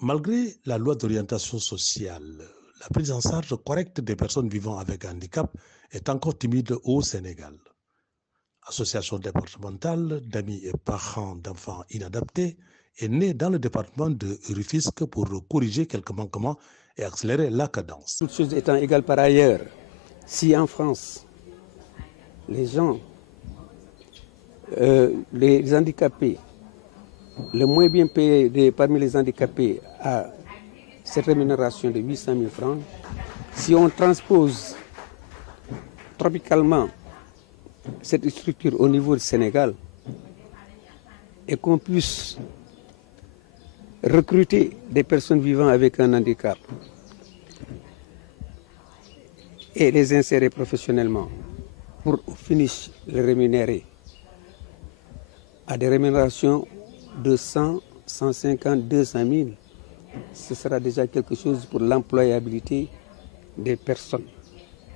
Malgré la loi d'orientation sociale, la prise en charge correcte des personnes vivant avec un handicap est encore timide au Sénégal. Association départementale d'amis et parents d'enfants inadaptés est née dans le département de Rufisque pour corriger quelques manquements et accélérer la cadence. Toutes choses étant égales par ailleurs, si en France, les gens, les handicapés, le moins bien payé parmi les handicapés a cette rémunération de 800 000 francs, si on transpose tropicalement cette structure au niveau du Sénégal et qu'on puisse recruter des personnes vivant avec un handicap et les insérer professionnellement pour au finish les rémunérer à des rémunérations de 100, 150, 200 000, ce sera déjà quelque chose pour l'employabilité des personnes,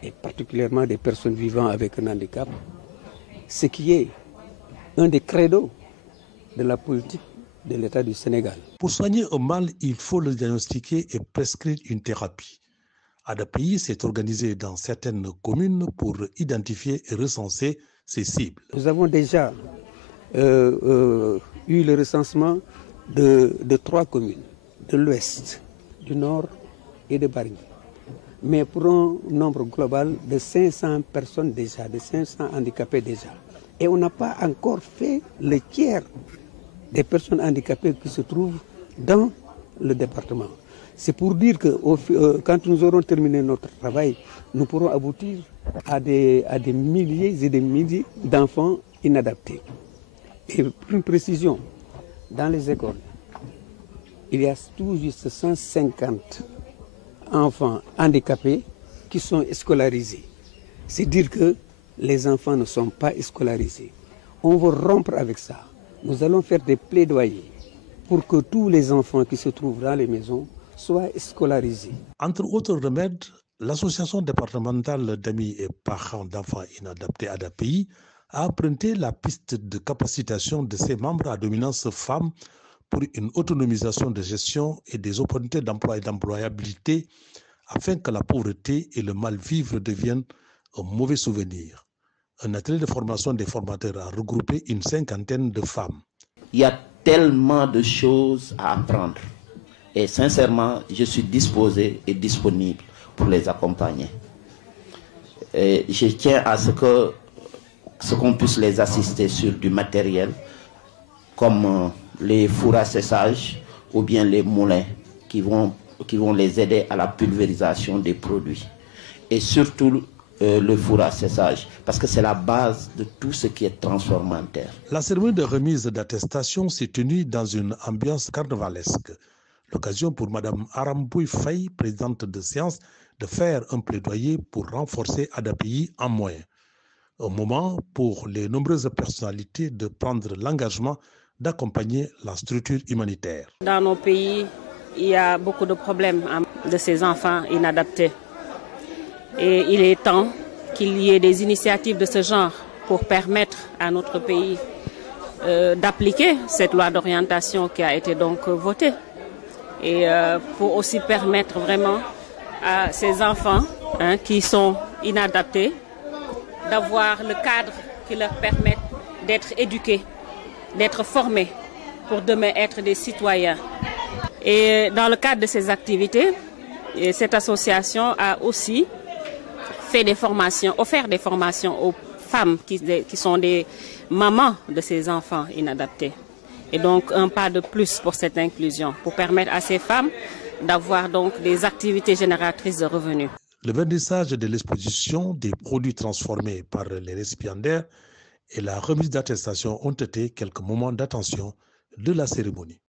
et particulièrement des personnes vivant avec un handicap, ce qui est un des credos de la politique de l'État du Sénégal. Pour soigner un mal, il faut le diagnostiquer et prescrire une thérapie. ADAPI s'est organisé dans certaines communes pour identifier et recenser ces cibles. Nous avons déjà eu le recensement de 3 communes, de l'Ouest, du Nord et de Bargny. Mais pour un nombre global de 500 personnes déjà, de 500 handicapés déjà. Et on n'a pas encore fait le tiers des personnes handicapées qui se trouvent dans le département. C'est pour dire que quand nous aurons terminé notre travail, nous pourrons aboutir à des milliers et des milliers d'enfants inadaptés. Et pour une précision, dans les écoles, il y a tout juste 150 enfants handicapés qui sont scolarisés. C'est dire que les enfants ne sont pas scolarisés. On va rompre avec ça. Nous allons faire des plaidoyers pour que tous les enfants qui se trouvent dans les maisons soient scolarisés. Entre autres remèdes, l'association départementale d'amis et parents d'enfants inadaptés ADAPI a emprunté la piste de capacitation de ses membres à dominance femme pour une autonomisation de gestion et des opportunités d'emploi et d'employabilité afin que la pauvreté et le mal-vivre deviennent un mauvais souvenir. Un atelier de formation des formateurs a regroupé une 50aine de femmes. Il y a tellement de choses à apprendre et sincèrement, je suis disposé et disponible pour les accompagner. Et je tiens à ce qu'on puisse les assister sur du matériel comme les fours à séchage ou bien les moulins qui vont les aider à la pulvérisation des produits. Et surtout le four à séchage, parce que c'est la base de tout ce qui est transformateur. La cérémonie de remise d'attestation s'est tenue dans une ambiance carnavalesque. L'occasion pour Mme Arambouy Faye, présidente de séance, de faire un plaidoyer pour renforcer ADAPI en moyens. Un moment pour les nombreuses personnalités de prendre l'engagement d'accompagner la structure humanitaire. Dans nos pays, il y a beaucoup de problèmes de ces enfants inadaptés. Et il est temps qu'il y ait des initiatives de ce genre pour permettre à notre pays d'appliquer cette loi d'orientation qui a été donc votée. Et pour aussi permettre vraiment à ces enfants qui sont inadaptés d'avoir le cadre qui leur permette d'être éduqués, d'être formés pour demain être des citoyens. Et dans le cadre de ces activités, cette association a aussi fait des formations, offert des formations aux femmes qui sont des mamans de ces enfants inadaptés. Et donc un pas de plus pour cette inclusion, pour permettre à ces femmes d'avoir donc des activités génératrices de revenus. Le vernissage de l'exposition des produits transformés par les récipiendaires et la remise d'attestation ont été quelques moments d'attention de la cérémonie.